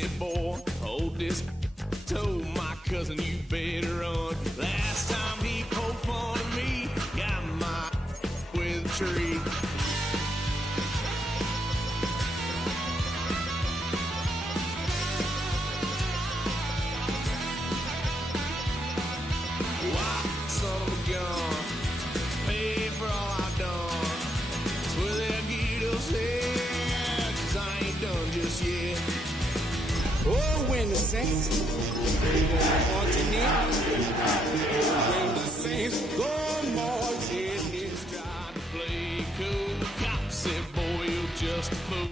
said, boy, hold this. Told my cousin you better run. Last time he poked fun of me, got my with a tree. Why, son of a gun, pay for all I've done. Swear they'll get us there, 'cause I ain't done just yet. Oh, when the Saints marching in, when the Saints go marching in. Tried to play cool, cop said, boy, you're just a fool.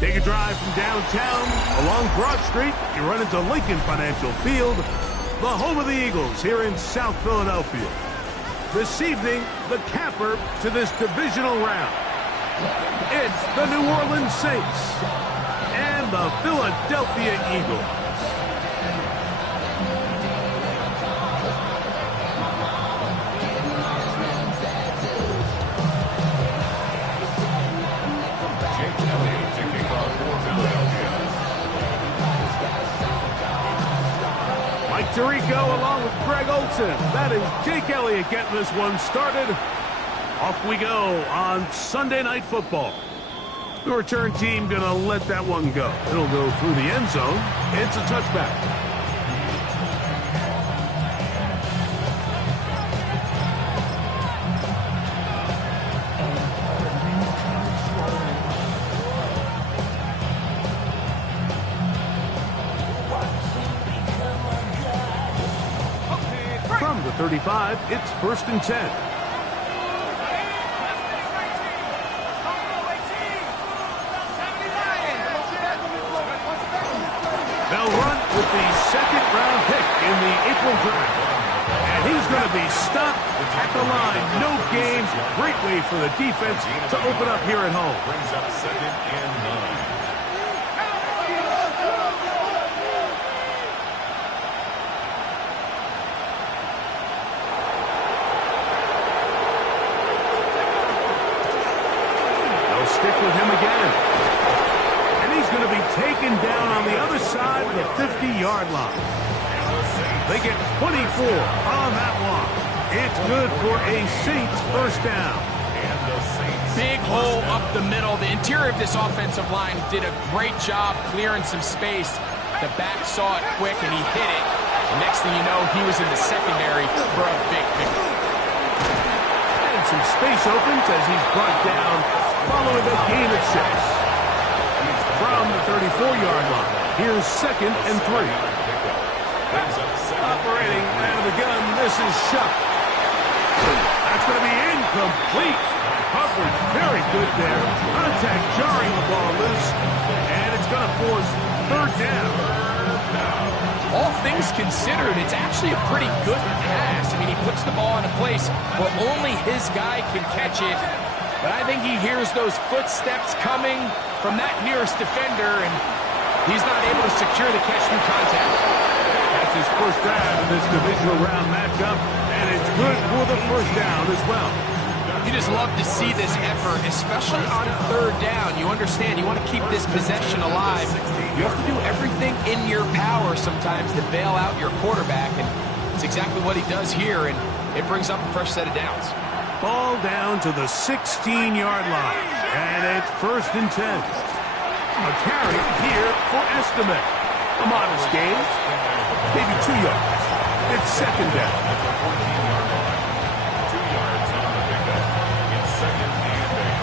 Take a drive from downtown along Broad Street. You run into Lincoln Financial Field, the home of the Eagles here in South Philadelphia. This evening, the capper to this divisional round. It's the New Orleans Saints and the Philadelphia Eagles. Mike Tirico along with Greg Olson. That is Jake Elliott getting this one started. Off we go on Sunday Night Football. The return team going to let that one go. It'll go through the end zone. It's a touchback. From the 35, it's 1st and 10. They'll run with the second-round pick in the April draft. And he's going to be stopped at the line. No gain. Great way for the defense to open up here at home. Brings up 2nd and 9. They'll stick with him again. And he's going to be taken down on the other side of the 50-yard line. They get 24 on that one. It's good for a Saints first down. Big hole up the middle. The interior of this offensive line did a great job clearing some space. The back saw it quick, and he hit it. The next thing you know, he was in the secondary for a big victory. And some space opens as he's brought down following a gain of 6. From the 34-yard line, here's 2nd and 3. Operating out of the gun, this is Shuck. That's going to be incomplete. Coverage very good there. Contact jarring the ball loose, and it's going to force 3rd down. All things considered, it's actually a pretty good pass. I mean, he puts the ball in a place where only his guy can catch it. But I think he hears those footsteps coming from that nearest defender, and he's not able to secure the catch through contact. That's his first down in this divisional round matchup, and it's good for the first down as well. You just love to see this effort, especially on 3rd down. You understand, you want to keep this possession alive. You have to do everything in your power sometimes to bail out your quarterback, and it's exactly what he does here, and it brings up a fresh set of downs. Ball down to the 16-yard line, and it's 1st and 10. A carry here for Estimate. A modest gain, maybe 2 yards. It's 2nd down. 2 yards on the pickup. It's 2nd and 8.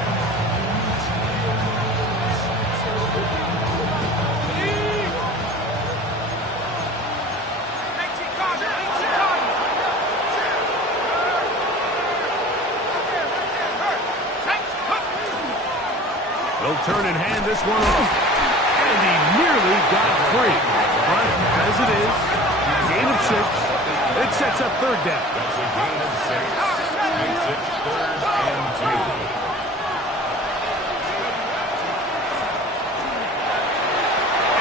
They'll turn and hand this one off. And he nearly got free. But as it is, gain of 6. It sets up 3rd down. That's a gain of 6. Makes it 3rd and 2.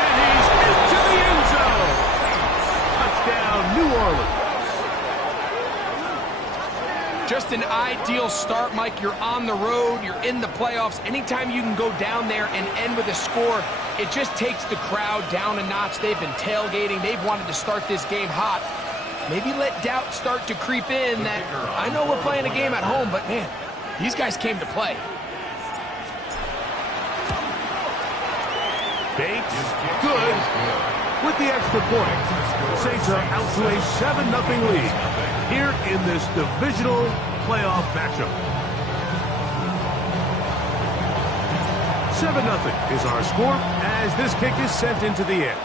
And he's into the end zone. Touchdown, New Orleans. Just just an ideal start, Mike. You're on the road, you're in the playoffs. Anytime you can go down there and end with a score, it just takes the crowd down a notch. They've been tailgating. They've wanted to start this game hot. Maybe let doubt start to creep in that I know we're playing a game at home, but man, these guys came to play. Bates, good, with the extra point. Saints are out to a 7-0 lead here in this divisional playoff matchup. 7-0 is our score as this kick is sent into the air.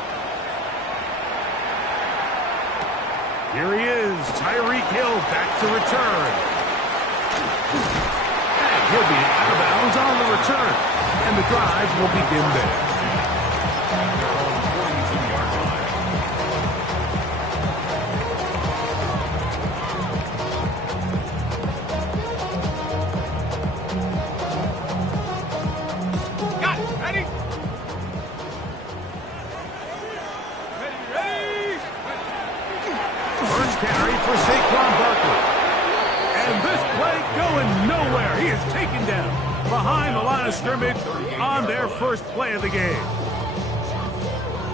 Here he is, Tyreek Hill back to return. And he'll be out of bounds on the return. And the drive will begin there. Scrimmage on their first play of the game.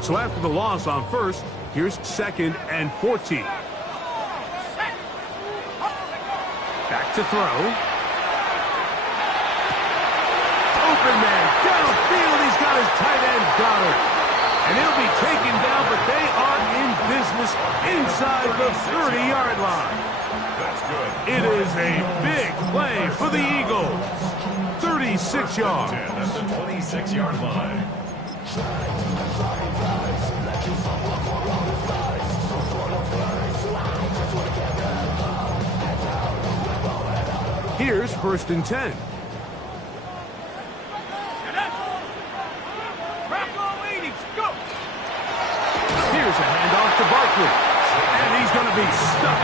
So after the loss on first, here's 2nd and 14. Back to throw. Open man downfield. He's got his tight end Goddard. And he'll be taken down, but they are in business inside the 30-yard line. That's good. It is a big play for the Eagles. 36 yards. That's the 26-yard line. Here's 1st and 10. Here's a handoff to Barkley. And he's going to be stuck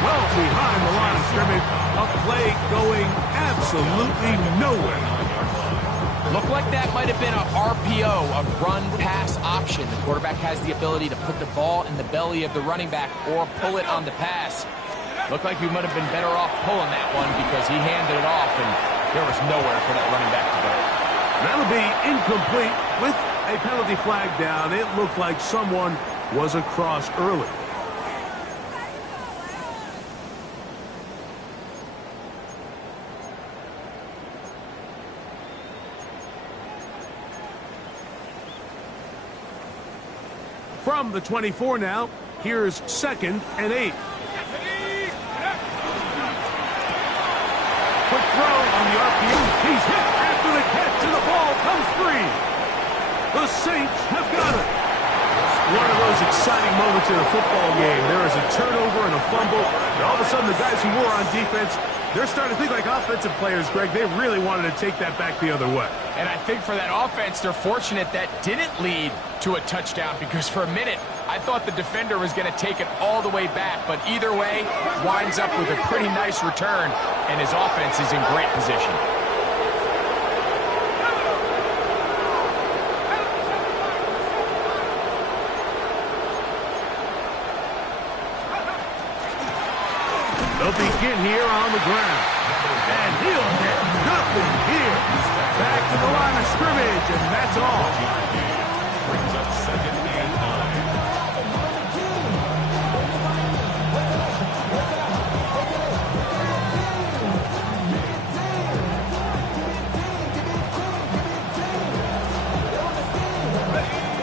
well behind the line of scrimmage. A play going absolutely nowhere. Looked like that might have been a RPO, a run-pass option. The quarterback has the ability to put the ball in the belly of the running back or pull it on the pass. Looked like we might have been better off pulling that one because he handed it off and there was nowhere for that running back to go. That'll be incomplete with a penalty flag down. It looked like someone was across early. From the 24 now, here's 2nd and 8. Quick throw on the RPO. He's hit after the catch, and the ball comes free. The Saints have got it. One of those exciting moments in a football game. There is a turnover and a fumble, and all of a sudden the guys who were on defense, they're starting to think like offensive players, Greg. They really wanted to take that back the other way. And I think for that offense, they're fortunate that didn't lead to a touchdown because for a minute, I thought the defender was going to take it all the way back. But either way, winds up with a pretty nice return, and his offense is in great position. They'll begin here on the ground. And he'll get nothing here. Back to the line of scrimmage, and that's all. Brings up 2nd and 9.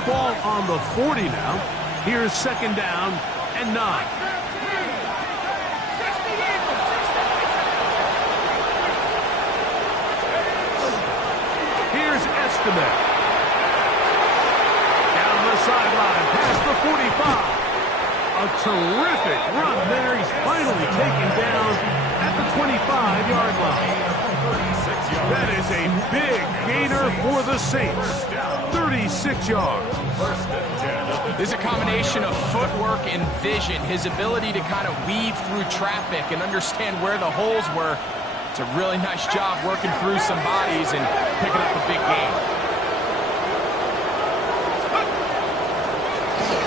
Ball on the 40 now. Here's 2nd down and 9. Estimate. Down the sideline, past the 45. A terrific run there. He's finally taken down at the 25-yard line. That is a big gainer for the Saints. 36 yards. There's a combination of footwork and vision, his ability to kind of weave through traffic and understand where the holes were. It's a really nice job working through some bodies and picking up a big gain.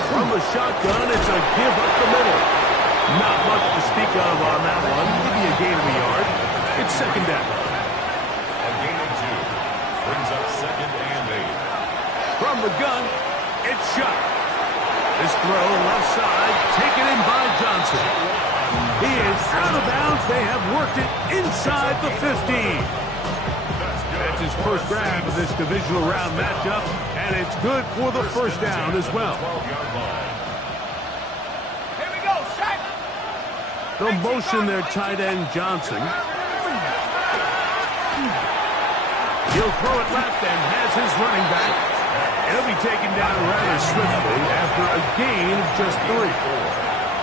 From the shotgun, it's a give up the middle. Not much to speak of on that one. Maybe a gain of a yard. It's second down. A gain of 2. Brings up second and 8. From the gun, it's shot. This throw left side, taken in by Johnson. He is out of bounds. They have worked it inside the 15. That's his first grab of this divisional round matchup, and it's good for the first down as well. Here we go, Shaq. They'll motion their tight end Johnson. He'll throw it left and has his running back. He'll be taken down rather swiftly after a gain of just 3.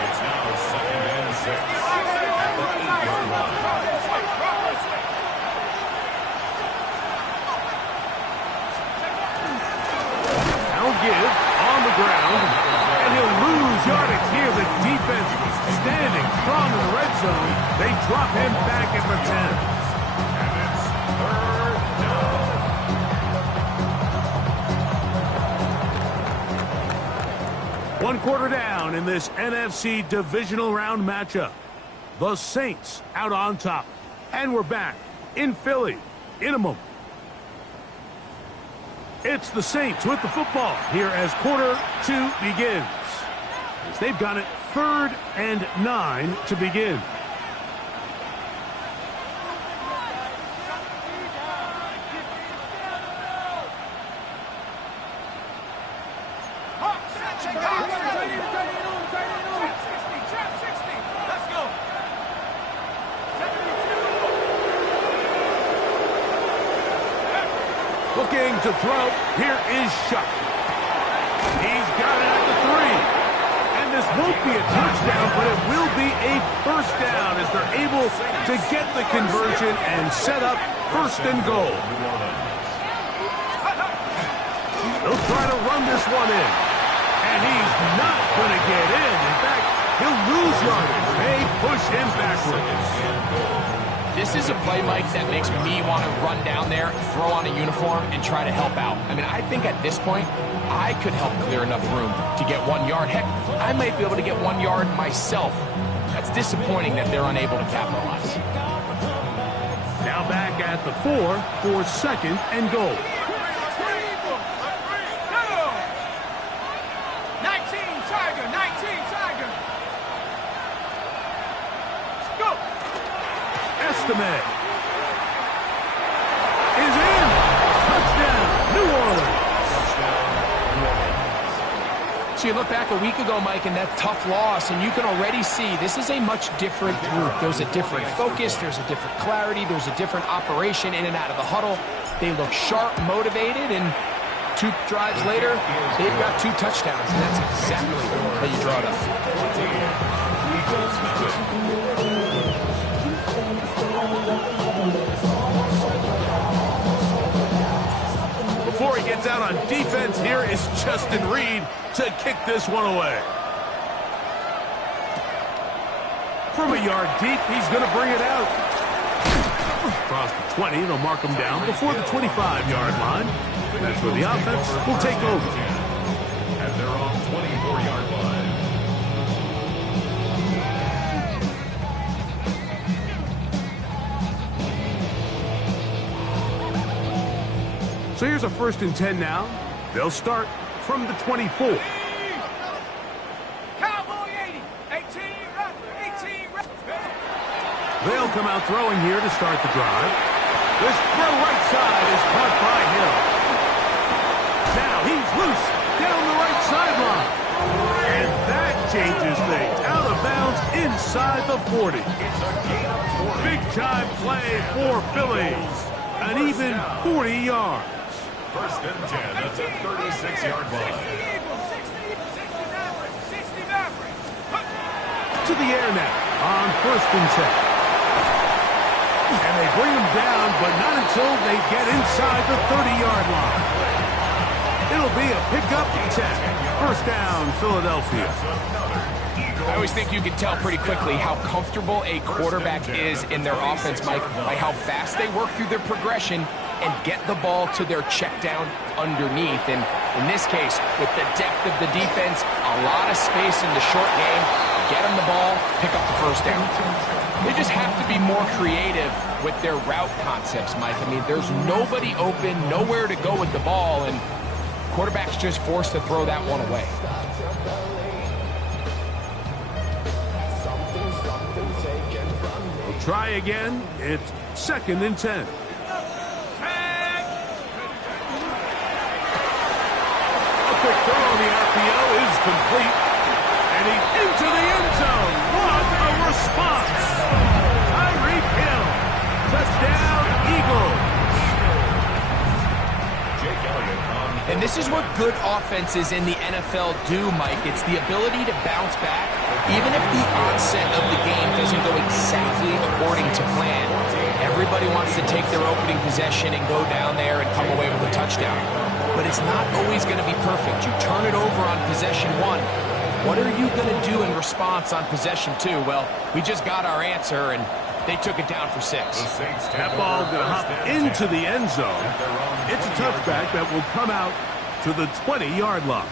It's now second and 6 at the 8-yard line. Now give on the ground, and he'll lose yardage here. The defense standing strong in the red zone. They drop him back at the 10. And it's third down. 1 quarter down in this NFC divisional round matchup. The Saints out on top. And we're back in Philly in a moment. It's the Saints with the football here as quarter 2 begins. As they've got it 3rd and 9 to begin. Looking to throw. Here is Shuck. He's got it at the 3. And this won't be a touchdown, but it will be a first down as they're able to get the conversion and set up 1st and goal. They'll try to run this one in. And he's not going to get in. In fact, he'll lose yardage. They push him backwards. This is a play, Mike, that makes me want to run down there, throw on a uniform, and try to help out. I mean, I think at this point, I could help clear enough room to get 1 yard. Heck, I might be able to get 1 yard myself. That's disappointing that they're unable to capitalize. Now back at the 4 for 2nd and goal. 19 Tiger. Go. Estimate is in. Touchdown, New Orleans. So you look back a week ago, Mike, and that tough loss, and you can already see this is a much different group. There's a different focus, there's a different clarity, there's a different operation in and out of the huddle. They look sharp, motivated, and 2 drives later, they've got 2 touchdowns, and that's exactly how you draw it up. Before he gets out on defense, here is Justin Reed to kick this one away. From a yard deep, he's going to bring it out. Across the 20, they'll mark him down before the 25-yard line. That's where the offense will take over. And they're on 24-yard line. So here's a 1st and 10 now. They'll start from the 24. Cowboy 80. 18. They'll come out throwing here to start the drive. This throw right side is caught by Hill. Now he's loose down the right sideline. And that changes things. Out of bounds inside the 40. It's a gain of 40. Big time play for Philly. An even 40 yards. 1st and 10 at the 36-yard line. 60 To the air now on 1st and 10. And they bring him down, but not until they get inside the 30-yard line. It'll be a pickup 10. 1st down, Philadelphia. I always think you can tell pretty quickly how comfortable a quarterback is in their offense, Mike, by how fast they work through their progression and get the ball to their check down underneath. And in this case, with the depth of the defense, a lot of space in the short game, get them the ball, pick up the first down. They just have to be more creative with their route concepts, Mike. I mean, there's nobody open, nowhere to go with the ball, and quarterback's just forced to throw that one away. We'll try again. It's 2nd and 10. A quick throw on the RPO is complete. And he's into the end zone. What a response. Tyreek Hill. Touchdown, Eagles. And this is what good offenses in the NFL do, Mike. It's the ability to bounce back, even if the onset of the game doesn't go exactly according to plan. Everybody wants to take their opening possession and go down there and come away with a touchdown. But it's not always going to be perfect. You turn it over on possession 1. What are you going to do in response on possession 2? Well, we just got our answer, and they took it down for 6. That ball going to hop into the end zone. It's a touchback that will come out to the 20-yard line.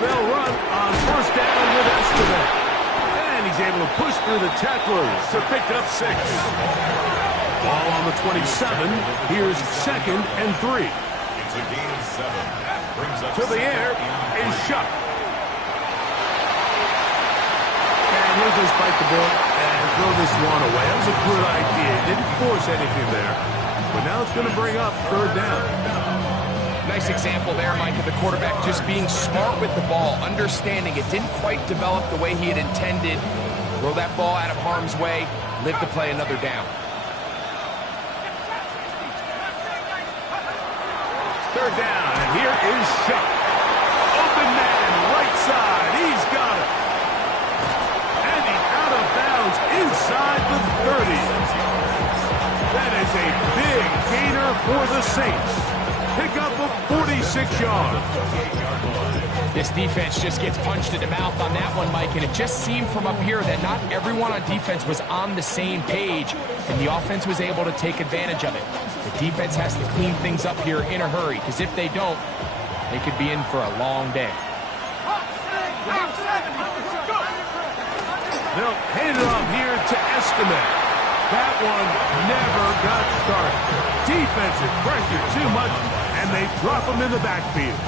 They'll run on 1st down with Estevez. And he's able to push through the tacklers to pick up 6. Ball on the 27. Here's 2nd and 3. It's a gain of 7. Brings up To the air is shot. And he'll just bite the ball and throw this one away. That was a good idea. Didn't force anything there. But now it's going to bring up 3rd down. Nice example there, Mike, of the quarterback just being smart with the ball, understanding it didn't quite develop the way he had intended. Throw that ball out of harm's way, live to play another down. 3rd down, and here is Shuck. Open man, right side, he's got it. And he's out of bounds inside the 30. That is a big gainer for the Saints. Pick up a 46 yards. This defense just gets punched in the mouth on that one, Mike, and it just seemed from up here that not everyone on defense was on the same page, and the offense was able to take advantage of it. The defense has to clean things up here in a hurry, because if they don't, they could be in for a long day. They'll hand it off here to Estevez. That one never got started. Defensive pressure too much, and they drop him in the backfield.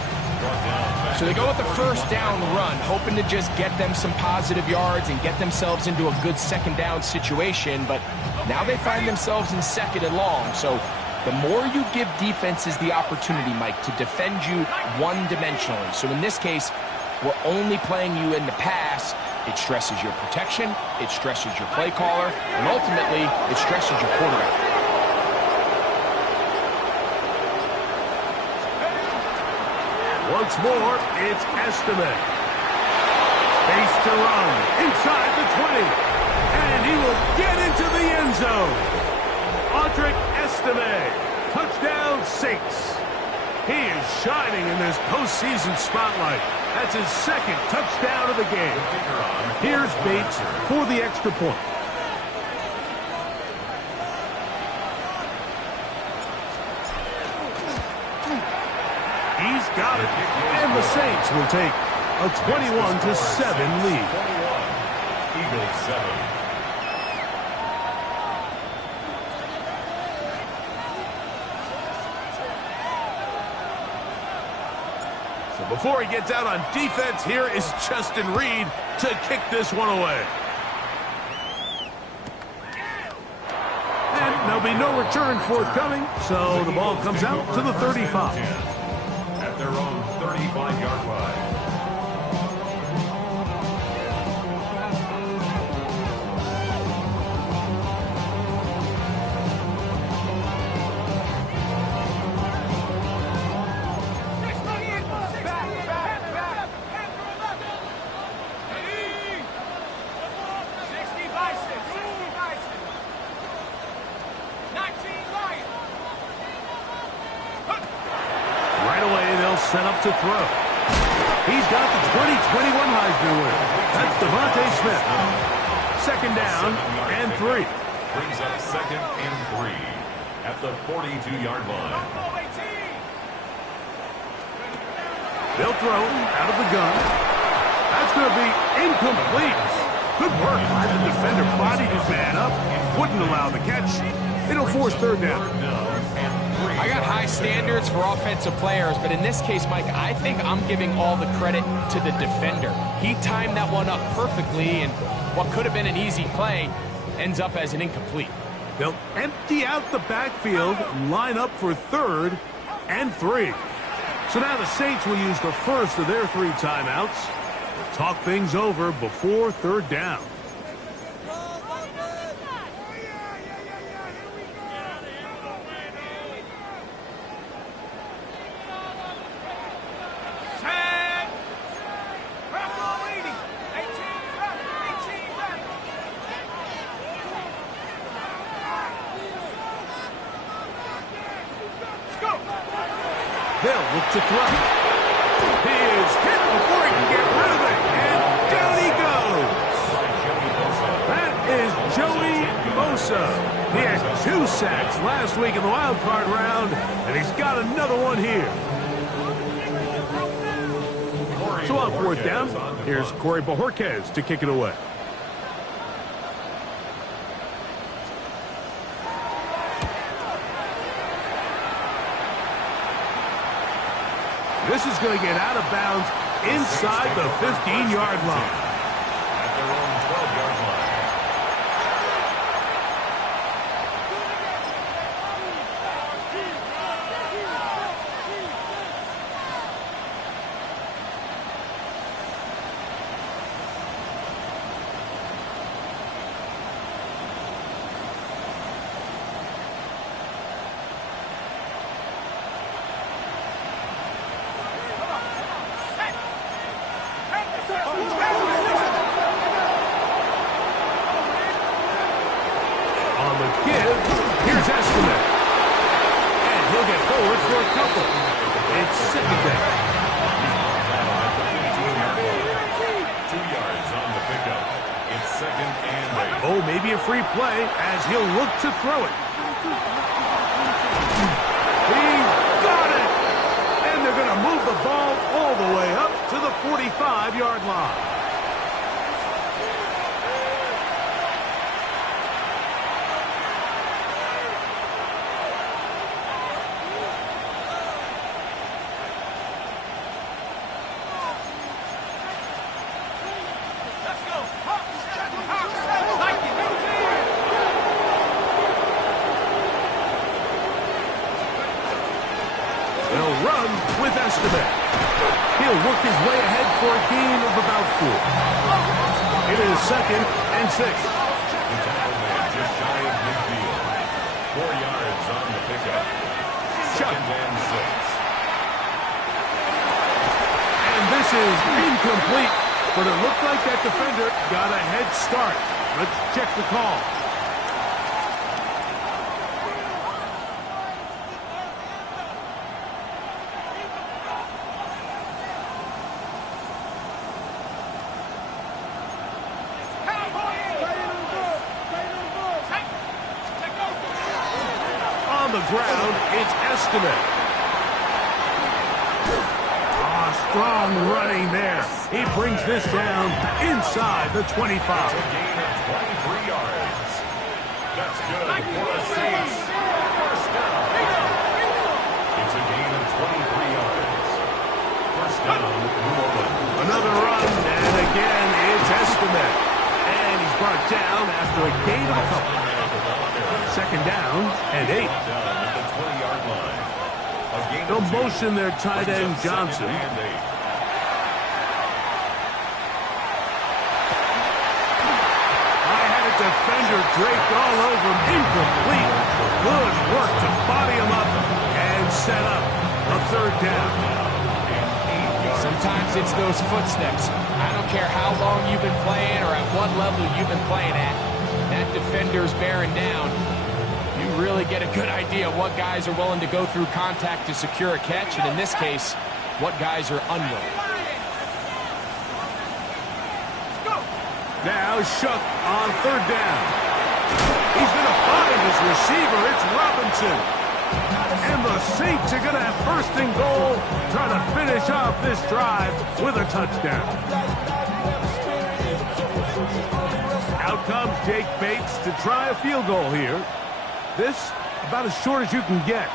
So they go with the 1st down run, hoping to just get them some positive yards and get themselves into a good 2nd down situation, but now they find themselves in 2nd and long. So the more you give defenses the opportunity, Mike, to defend you one-dimensionally. So in this case, we're only playing you in the pass. It stresses your protection, it stresses your play caller, and ultimately, it stresses your quarterback. Once more, it's Estevez. Space to run inside the 20. And he will get into the end zone. Audric Estevez, touchdown Saints. He is shining in this postseason spotlight. That's his 2nd touchdown of the game. Here's Bates for the extra point. He's got it. And the Saints will take a 21-7 lead. Eagles 7. Before he gets out on defense, here is Justin Reed to kick this one away. And there'll be no return forthcoming, so the ball comes out to the 35. At their own 35-yard line. to throw. He's got the 2021 Heisman winner. That's Devontae Smith. Second down and 3. Brings up second and 3 at the 42-yard line. They'll throw out of the gun. That's going to be incomplete. Good work by the defender. Bodied his man up. Wouldn't allow the catch. It'll force third down. I got high standards for offensive players, but in this case, Mike, I think I'm giving all the credit to the defender. He timed that one up perfectly, and what could have been an easy play ends up as an incomplete. They'll empty out the backfield and line up for third and 3. So now the Saints will use the first of their 3 timeouts to talk things over before third down. They'll look to throw. He is hit before he can get rid of it, and down he goes. That is Joey Bosa. He had 2 sacks last week in the wild card round, and he's got another one here. So on fourth down, here's Corey Bojorquez to kick it away. This is going to get out of bounds inside the 15-yard line. At their own 12-yard line. On the give, here's Estimate. And he'll get forward for a couple. It's second down. 2 yards on the pickup. It's second and 8. Oh, maybe a free play as he'll look to throw it. He's got it! And they're going to move the ball all the way up to the 45-yard line. They'll run with Estimate. He'll work his way ahead for a gain of about 4. It is second and 6. The tackle man just shy of midfield. 4 yards on the pickup. Second and 6. And this is incomplete, but it looked like that defender got a head start. Let's check the call. On the ground, it's Estimate. Strong running there. He brings this down inside the 25. It's a gain of 23 yards. That's good for the Saints. First down. It's a gain of 23 yards. First down, New Orleans. Another run, and again, it's Estimate. And he's brought down after a gain of a couple. Second down and 8. Down at the 20-yard line. They'll motion their tight end, Johnson. Defender draped all over him, incomplete. Good work to body him up and set up a third down. Sometimes it's those footsteps. I don't care how long you've been playing or at what level you've been playing at. That defender's bearing down. You really get a good idea of what guys are willing to go through contact to secure a catch, and in this case, what guys are unwilling. Now Shook on third down. He's going to find his receiver. It's Robinson. And the Saints are going to have first and goal, trying to finish off this drive with a touchdown. Out comes Jake Bates to try a field goal here. This about as short as you can get.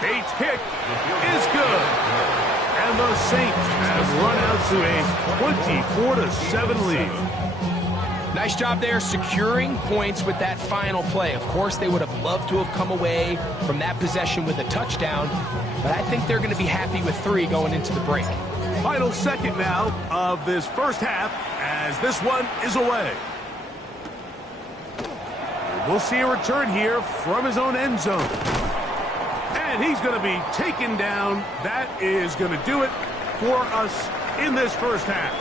Bates' kick is good. And the Saints have run out to a 24-7 lead. Nice job there securing points with that final play. Of course, they would have loved to have come away from that possession with a touchdown, but I think they're going to be happy with 3 going into the break. Final second now of this first half as this one is away. We'll see a return here from his own end zone. And he's going to be taken down. That is going to do it for us in this first half.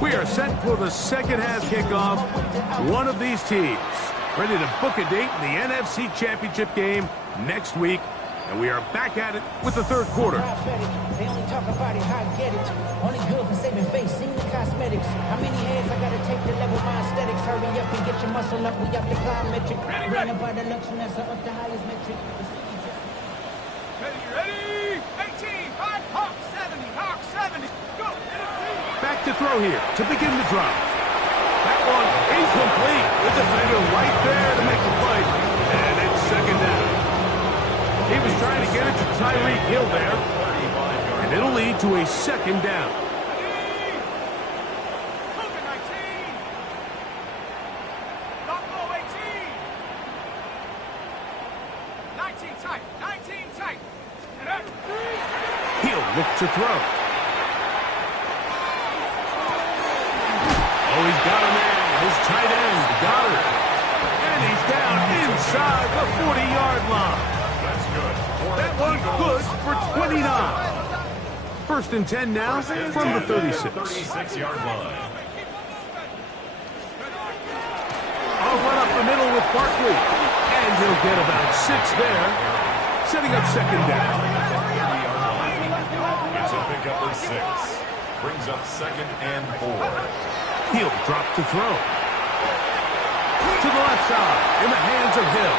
We are set for the second half kickoff. One of these teams ready to book a date in the NFC Championship game next week. And we are back at it with the third quarter. They only talk about it, how I get it. Only good for saving face, seen the cosmetics. How many hands I gotta take to level my aesthetics? Hurry up and get your muscle up, we up the plyometric. Bring about the lunch, that's up the highest metric. Ready? 18, 5, Hawk 70, Hawk 70. Go! Back to throw here to begin the drive. That one incomplete. The defender right there to make the play. And it's second down. He was trying to get it to Tyreek Hill there. And it'll lead to a second down. 19 tight, 19 tight. He'll look to throw. Oh, he's got a man. His tight end got it. And he's down inside the 40-yard line. That's good. That one good for 29. First and 10 now from the 36. 36-yard line. I'll run up the middle with Barkley. And he'll get about 6 there. Setting up second down. It's a pickup of 6. Brings up second and 4. He'll drop to throw. To the left side in the hands of Hill.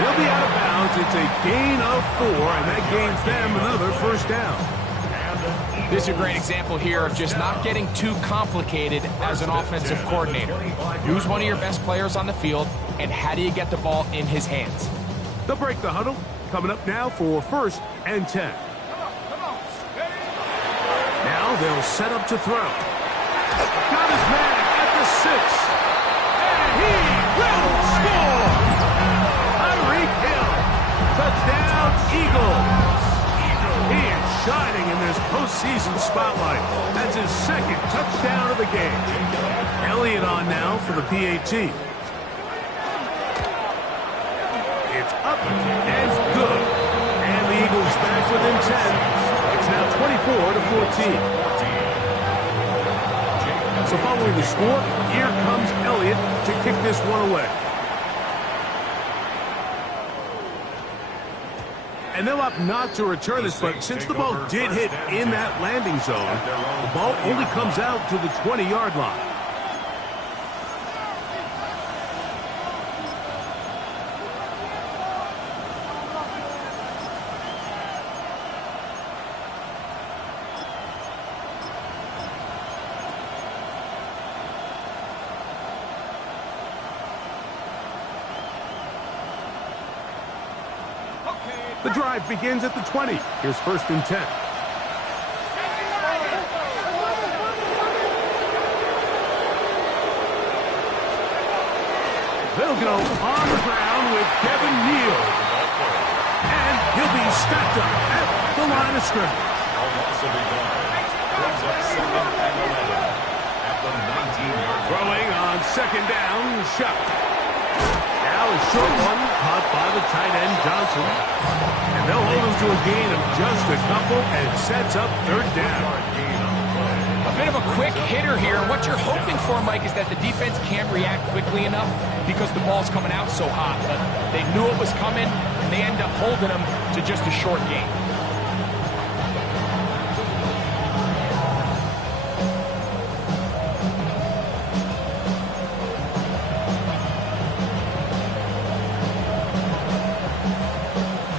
He'll be out of bounds. It's a gain of 4, and that gains them another first down. This is a great example here of just not getting too complicated as an offensive coordinator. Who's one of your best players on the field, and how do you get the ball in his hands? They'll break the huddle. Coming up now for first and 10. Now they'll set up to throw. Got his man at the 6. And he will score! Tyreek Hill. Touchdown, Eagles. He is shining in this postseason spotlight. That's his second touchdown of the game. Elliott on now for the PAT. It's up and good. And the Eagles back within 10. It's now 24-14. So following the score, here comes Elliott to kick this one away. And they'll opt not to return this, but since the ball did hit in that landing zone, the ball only comes out to the 20-yard line. The drive begins at the 20. Here's first and 10. They'll go on the ground with Devin Neal. And he'll be stacked up at the line of scrimmage. Throwing on second down, shot. Now a short one caught by the tight end, Johnson. And they'll hold him to a gain of just a couple and sets up third down. A bit of a quick hitter here. What you're hoping for, Mike, is that the defense can't react quickly enough because the ball's coming out so hot. But they knew it was coming, and they end up holding them to just a short gain.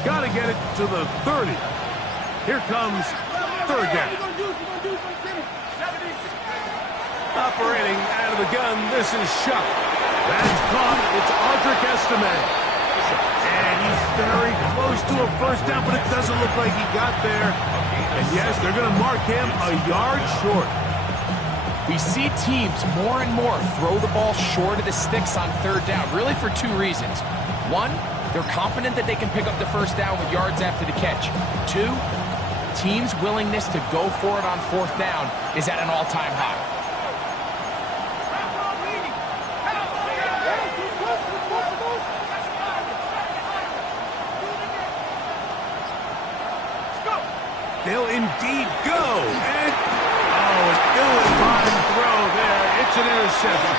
Got to get it to the 30. Here comes third down. Operating out of the gun, this is Shuck. That's caught. It's Audric Estime. And he's very close to a first down, but it doesn't look like he got there. And yes, they're going to mark him a yard short. We see teams more and more throw the ball short of the sticks on third down, really for two reasons. One, they're confident that they can pick up the first down with yards after the catch. Two, teams' willingness to go for it on fourth down is at an all-time high. They'll indeed go. And, an ill-advised throw there. It's an interception.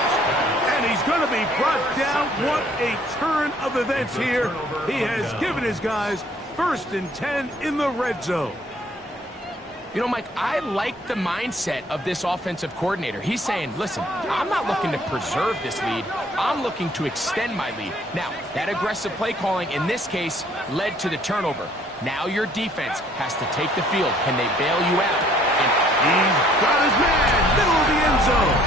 And he's going to be brought down. What a turn of events here. He has given his guys 1st and 10 in the red zone. You know, Mike, I like the mindset of this offensive coordinator. He's saying, listen, I'm not looking to preserve this lead. I'm looking to extend my lead. Now, that aggressive play calling in this case led to the turnover. Now your defense has to take the field. Can they bail you out? And he's got his man, middle of the end zone.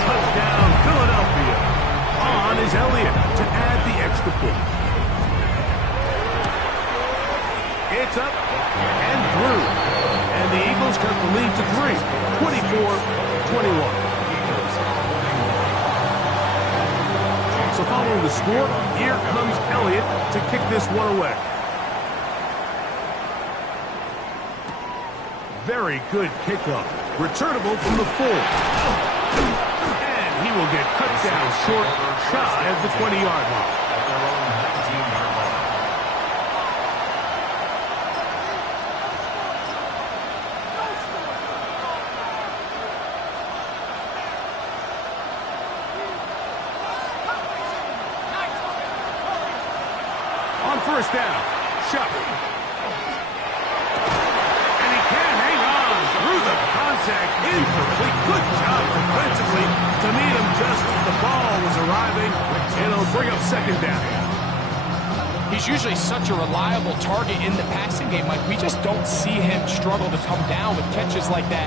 Touchdown, Philadelphia. On is Elliott to add the extra point. It's up and through. And the Eagles cut the lead to 3, 24-21. So following the score, here comes Elliott to kick this one away. Very good kickoff. Returnable from the 4. And he will get cut down short, shy of the 20-yard line. On first down, Shuck. Incomplete. Good job defensively to meet him just as the ball was arriving. And it'll bring up second down. He's usually such a reliable target in the passing game. Like, we just don't see him struggle to come down with catches like that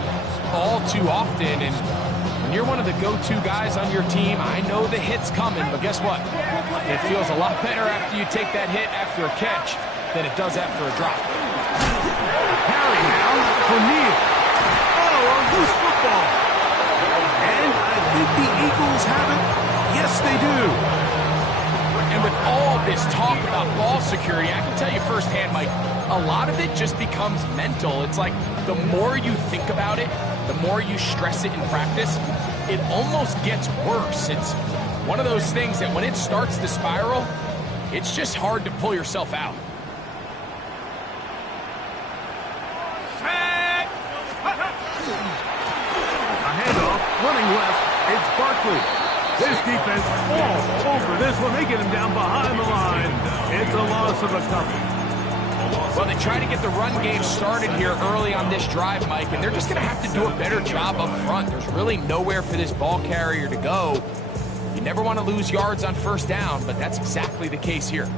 all too often. And when you're one of the go-to guys on your team, I know the hit's coming, but guess what? It feels a lot better after you take that hit after a catch than it does after a drop. Carry now for Neal. Loose football. And I think the Eagles have it. Yes, they do. And with all this talk about ball security, I can tell you firsthand, Mike, a lot of it just becomes mental. It's like the more you think about it, the more you stress it in practice, it almost gets worse. It's one of those things that when it starts to spiral, it's just hard to pull yourself out. Running left, it's Barkley. This defense all over this one. They get him down behind the line. It's a loss of a couple. Well, they try to get the run game started here early on this drive, Mike, and they're just going to have to do a better job up front. There's really nowhere for this ball carrier to go. You never want to lose yards on first down, but that's exactly the case here.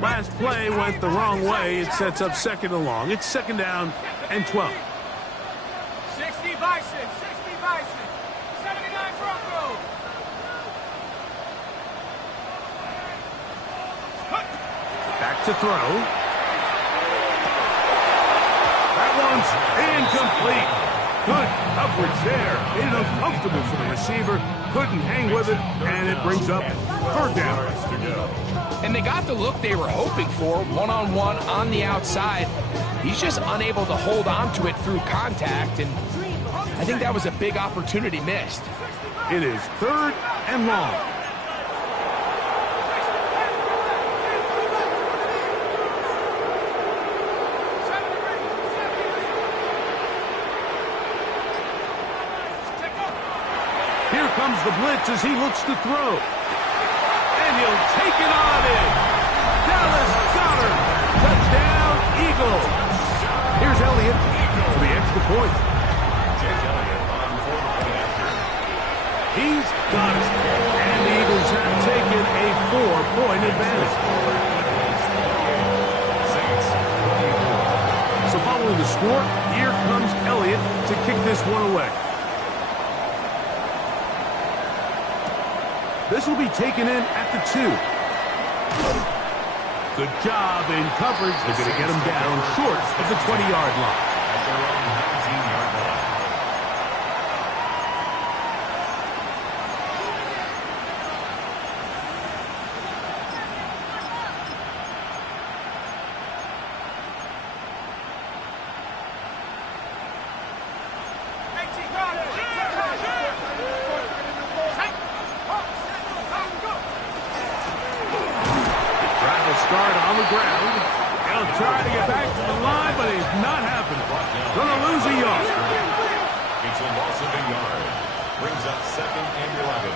Last play went the wrong way. It sets up second and long. It's second down and 12. 60 Bison, 79 Broncos. Back to throw. That one's incomplete. Good coverage there. Made it uncomfortable for the receiver. Couldn't hang with it, and it brings up third down. And they got the look they were hoping for, one-on-one on the outside. He's just unable to hold on to it through contact, and I think that was a big opportunity missed. It is 3rd and long. Here comes the blitz as he looks to throw. And he'll take it on in. Dallas Goedert. Touchdown, Eagles. Here's Elliott for the extra point. He's got it. And the Eagles have taken a 4-point advantage. So following the score, here comes Elliott to kick this one away. This will be taken in at the 2. Good job in coverage. They're going to get him down short of the 20-yard line. At their own 19-yard line. Start on the ground. He'll try to get back to the line, but he's not happening. Gonna lose a yard. It's a loss of a yard. Brings up 2nd and 11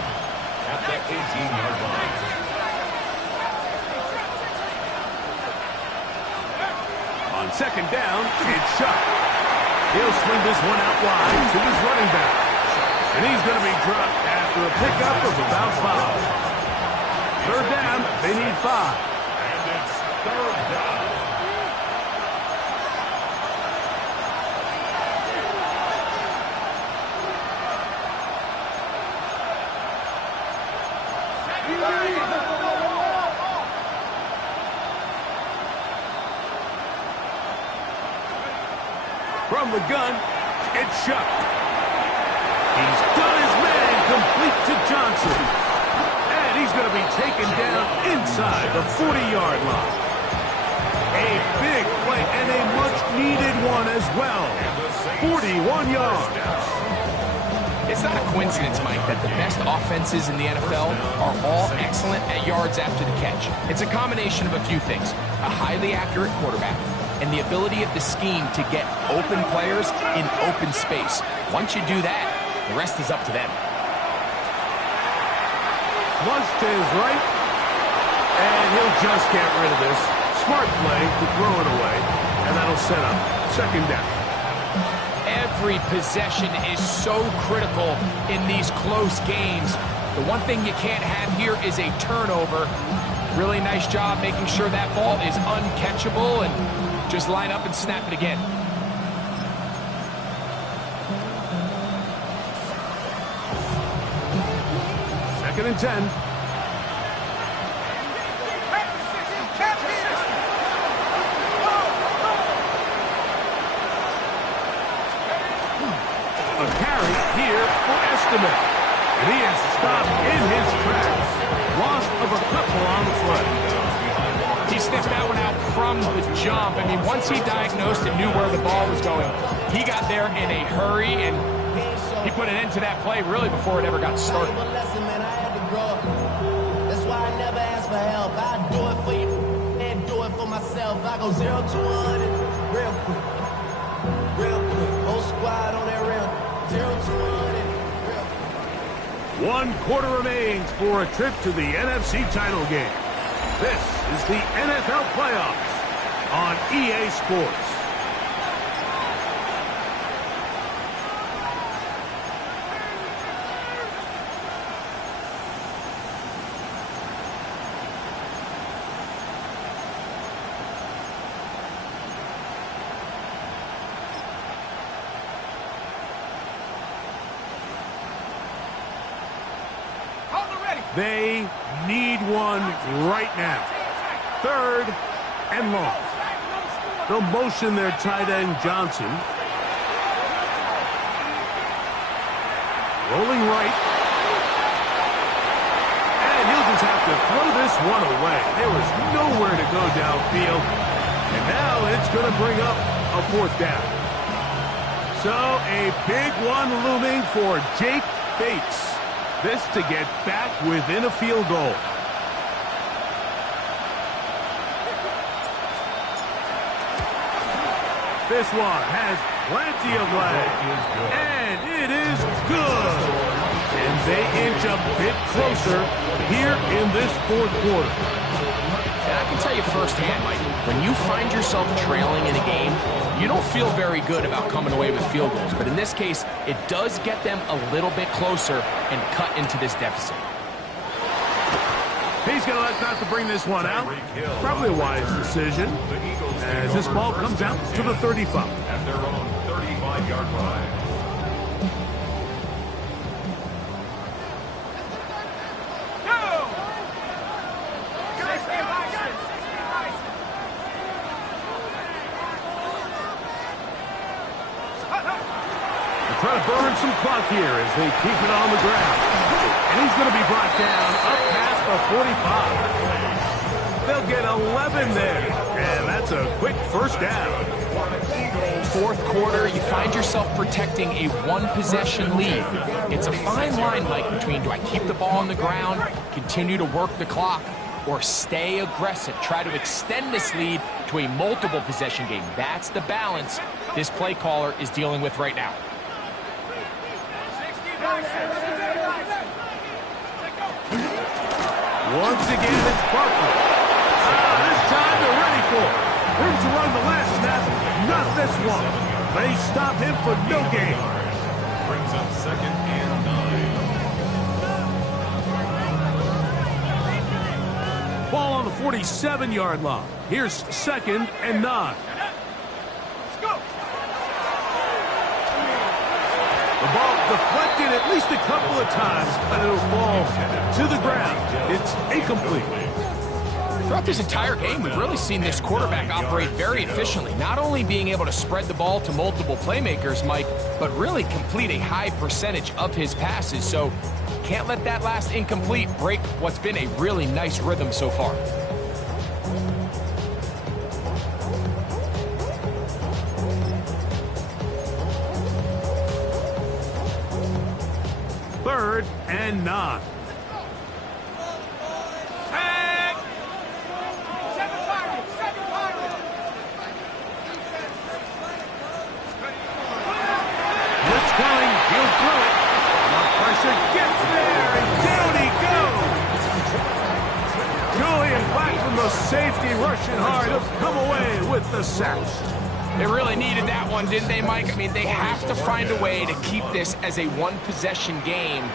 at the 18-yard line. On 2nd down, it's shot. He'll swing this one out wide to his running back. And he's going to be dropped after a pickup of about 5. 3rd down, they need 5. 3rd down. From the gun, it's shot. He's done his man complete to Johnson. And he's going to be taken down inside the 40-yard line. A big play and a much-needed one as well. 41 yards. It's not a coincidence, Mike, that the best offenses in the NFL are all excellent at yards after the catch. It's a combination of a few things. A highly accurate quarterback and the ability of the scheme to get open players in open space. Once you do that, the rest is up to them. Flush to his right, and he'll just get rid of this. Smart play to throw it away, and that'll set up 2nd down. Every possession is so critical in these close games. The one thing you can't have here is a turnover. Really nice job making sure that ball is uncatchable, and just line up and snap it again. Second and 10. A carry here for Estimate. And he is stopped in his tracks. Loss of a couple on the play. He sniffed that one out from the jump. I mean, once he diagnosed and knew where the ball was going, he got there in a hurry, and he put an end to that play really before it ever got started. That's why I never ask for help. I do it for you and do it for myself. I go 0 to 100 real quick. Real quick. Whole squad on that rail. 0 to 100 real quick. 1 quarter remains for a trip to the NFC title game. This is the NFL playoffs on EA Sports. They need one right now. 3rd and long. They'll motion their tight end Johnson. Rolling right. And he'll just have to throw this one away. There was nowhere to go downfield. And now it's going to bring up a 4th down. So a big one looming for Jake Bates. This to get back within a field goal. This one has plenty of leg, and it is good. And they inch a bit closer here in this fourth quarter. And I can tell you firsthand, Mike, when you find yourself trailing in a game, you don't feel very good about coming away with field goals. But in this case, it does get them a little bit closer and cut into this deficit. He's going to elect not to bring this one out. Probably a wise decision as this ball comes out to the 35. At their own 35-yard line. Try to burn some clock here as they keep it on the ground. And he's going to be brought down up past the 45. They'll get 11 there. And that's a quick first down. Fourth quarter, you find yourself protecting a one-possession lead. It's a fine line, Mike, between do I keep the ball on the ground, continue to work the clock, or stay aggressive, try to extend this lead to a multiple-possession game. That's the balance this play caller is dealing with right now. Once again, it's Barkley. This time they're ready for it. Room to run the last snap, not this one. They stop him for no gain. Brings up 2nd and 9. Ball on the 47-yard line. Here's 2nd and 9. The ball deflected at least a couple of times, but it'll fall to the ground. It's incomplete. Throughout this entire game, we've really seen this quarterback operate very efficiently, not only being able to spread the ball to multiple playmakers, Mike, but really complete a high percentage of his passes. So can't let that last incomplete break what's been a really nice rhythm so far. Third and 9. Blitz coming. He'll throw it. The pressure gets there, and down he goes. Julian Blackman, the safety, rushing hard. He'll come away with the sack. They really needed that one, didn't they, Mike? I mean, they have to find a way to keep this as a one-possession game.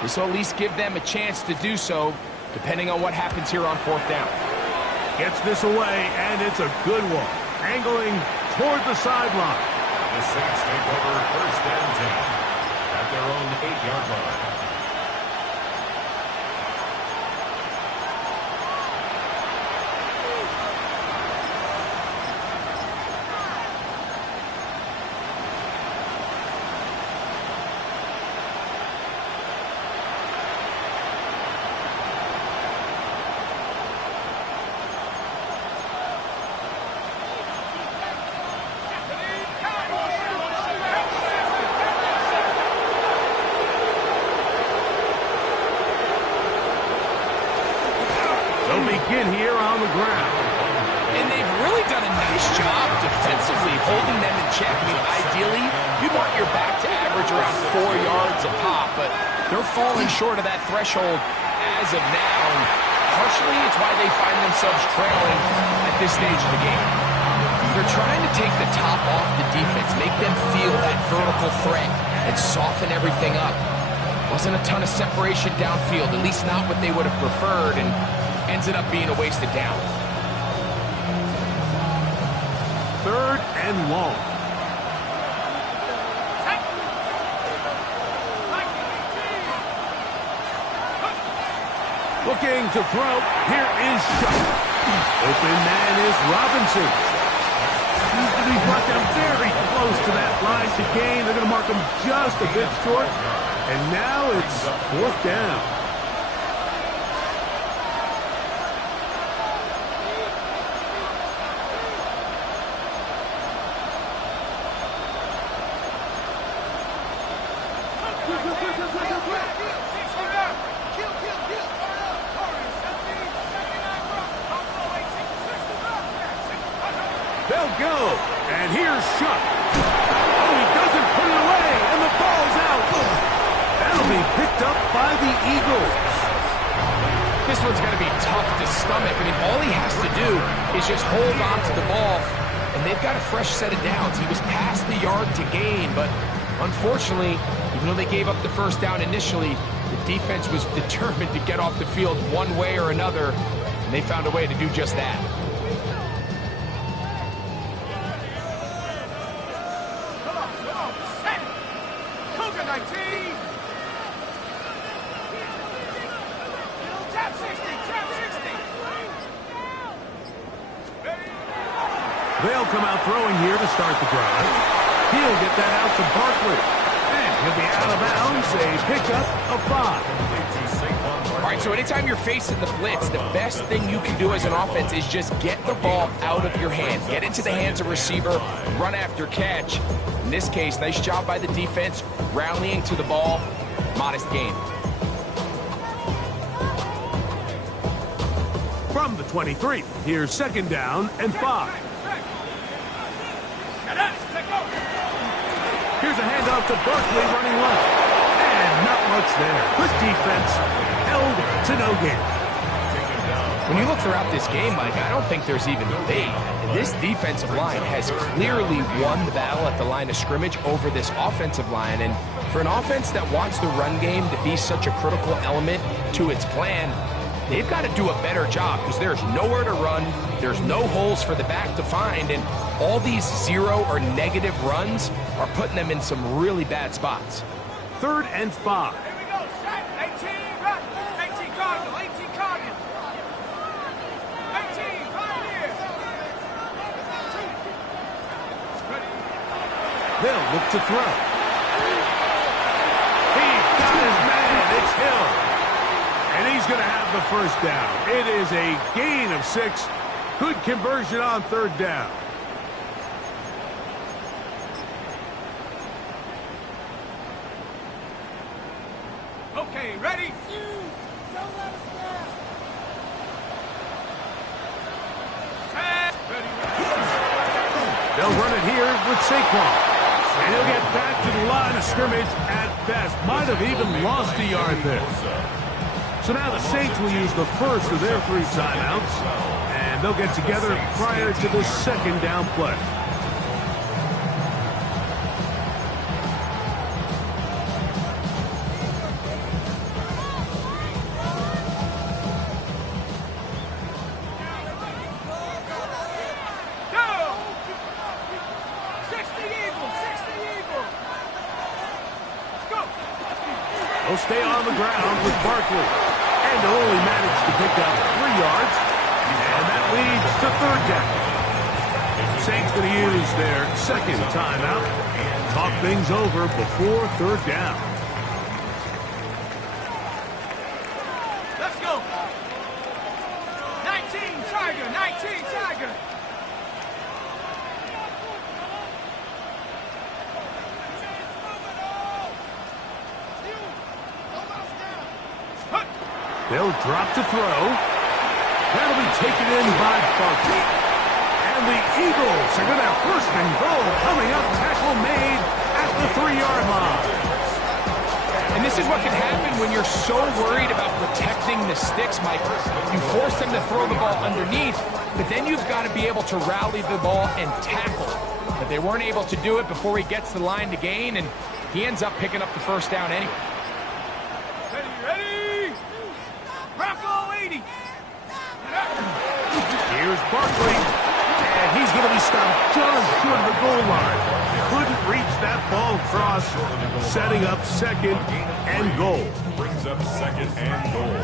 This will at least give them a chance to do so, depending on what happens here on 4th down. Gets this away, and it's a good one. Angling toward the sideline. The Saints take over 1st and 10 at their own 8-yard line. They'll begin here on the ground. And they've really done a nice job defensively holding them in check. I mean, ideally, you want your back to average around 4 yards a pop, but they're falling short of that threshold as of now. And partially, it's why they find themselves trailing at this stage of the game. They're trying to take the top off the defense, make them feel that vertical threat, and soften everything up. Wasn't a ton of separation downfield, at least not what they would have preferred, and ends up being a wasted down. 3rd and long. Looking to throw. Here is Shutt. Open man is Robinson. He's going to be brought down very close to that line to gain. They're going to mark him just a bit short. And now it's 4th down. go. And here's Shuck. Oh, he doesn't put it away, and the ball's out. That'll be picked up by the Eagles. This one's going to be tough to stomach. I mean, all he has to do is just hold on to the ball, and they've got a fresh set of downs. He was past the yard to gain, but unfortunately, even though they gave up the first down initially, the defense was determined to get off the field one way or another, and they found a way to do just that. Come on, set. Cougar 19. Trap 60, trap 60. They'll come out throwing here to start the drive. He'll get that out to Barkley. And he'll be out of bounds, a pickup of 5. All right, so anytime you're facing the blitz, the best thing you can do as an offense is just get the ball out of your hand. Get into the hands of receiver, run after catch. In this case, nice job by the defense, rallying to the ball. Modest gain. From the 23, here's 2nd down and 5. Here's a handoff to Barkley running left. And not much there. Good defense, held to no gain. When you look throughout this game, Mike, I don't think there's even debate. This defensive line has clearly won the battle at the line of scrimmage over this offensive line. And for an offense that wants the run game to be such a critical element to its plan, they've got to do a better job because there's nowhere to run, there's no holes for the back to find, and all these 0 or negative runs are putting them in some really bad spots. 3rd and 5. Here we go, set. 18, run. 18 Cardinal, 18 Cardinal. 18, Pioneers. They'll look to throw. He's got his man. It's Hill. And he's going to have the first down. It is a gain of 6. Good conversion on 3rd down. Okay, ready? They'll run it here with Saquon. And he'll get back to the line of scrimmage at best. Might have even lost a yard there. So now the Saints will use the first of their 3 timeouts. And they'll get together prior to the 2nd down play. They'll stay on the ground with Barkley. And they'll only manage to pick up 3 yards. And that leads to 3rd down. Saints going to use their 2nd timeout. Talk things over before 3rd down. Let's go. 19 Tiger, 19 Tiger. They'll drop to throw. That'll be taken in by Barkley. And the Eagles are going to have 1st and goal coming up. Tackle made at the 3-yard line. And this is what can happen when you're so worried about protecting the sticks, Mike. You force them to throw the ball underneath, but then you've got to be able to rally the ball and tackle. But they weren't able to do it before he gets the line to gain, and he ends up picking up the 1st down anyway. Ready? Bronco 80. Here's Barkley. And he's going to be stopped just short of the goal line. Couldn't reach that ball across, setting up 2nd and goal. Brings up 2nd and goal.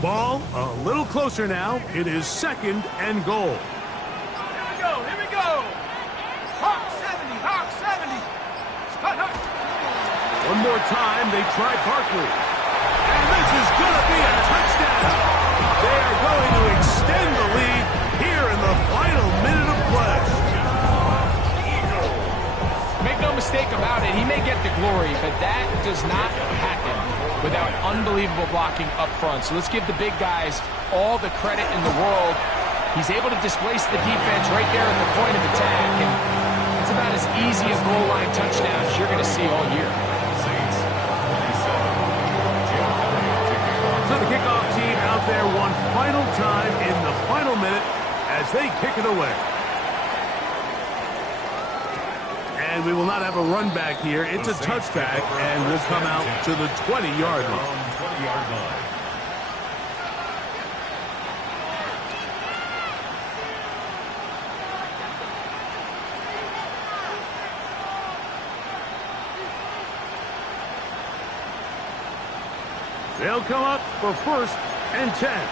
Ball a little closer now. It is 2nd and goal. Here we go. Hawk 70, Hawk 70. Hut, hut. One more time, they try Barkley. And this is going to be a touchdown. They are going to extend the lead here in the final mistake about it. He may get the glory, but that does not happen without unbelievable blocking up front. So let's give the big guys all the credit in the world. He's able to displace the defense right there at the point of attack, and it's about as easy a goal line touchdown as you're going to see all year. So the kickoff team out there one final time in the final minute as they kick it away. And we will not have a run back here. It's a touchback, and we'll come out to the 20-yard line. They'll come up for 1st and 10.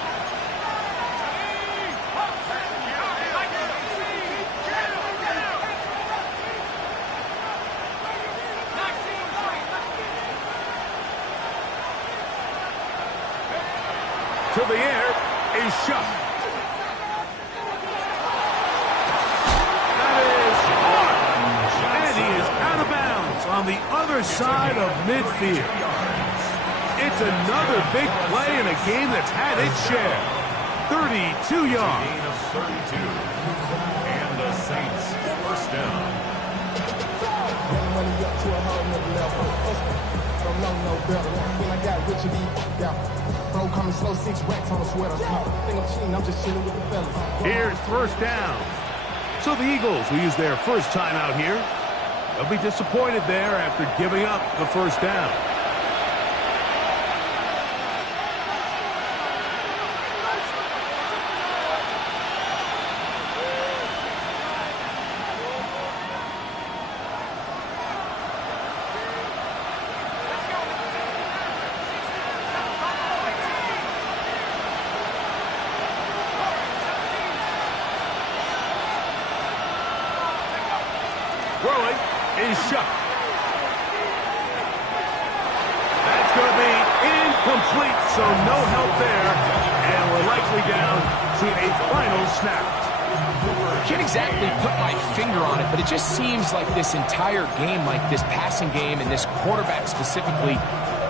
To the air is shot. That is hard. And he is out of bounds on the other side of midfield. It's another big play in a game that's had its share. 32 yards. Gain of 32. And the Saints first down. Here's 1st down. So the Eagles will use their first time out here. They'll be disappointed there after giving up the 1st down. Throwing is shot. That's going to be incomplete, so no help there. And we're likely down to a final snap. Can't exactly put my finger on it, but it just seems like this entire game, like this passing game and this quarterback specifically,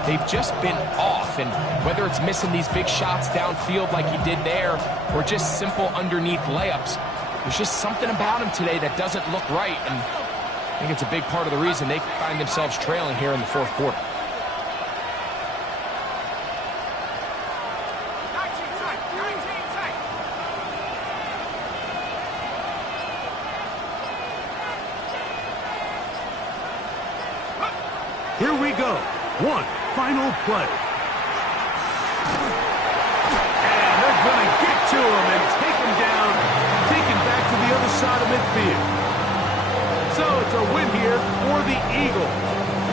they've just been off. And whether it's missing these big shots downfield like he did there or just simple underneath layups, there's just something about him today that doesn't look right. And I think it's a big part of the reason they find themselves trailing here in the 4th quarter. Here we go. One final play. And they're going to get to him and take him down, take him back to the other side of midfield. So it's a win here for the Eagles.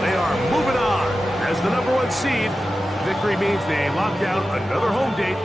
They are moving on as the #1 seed. Victory means they lock down another home date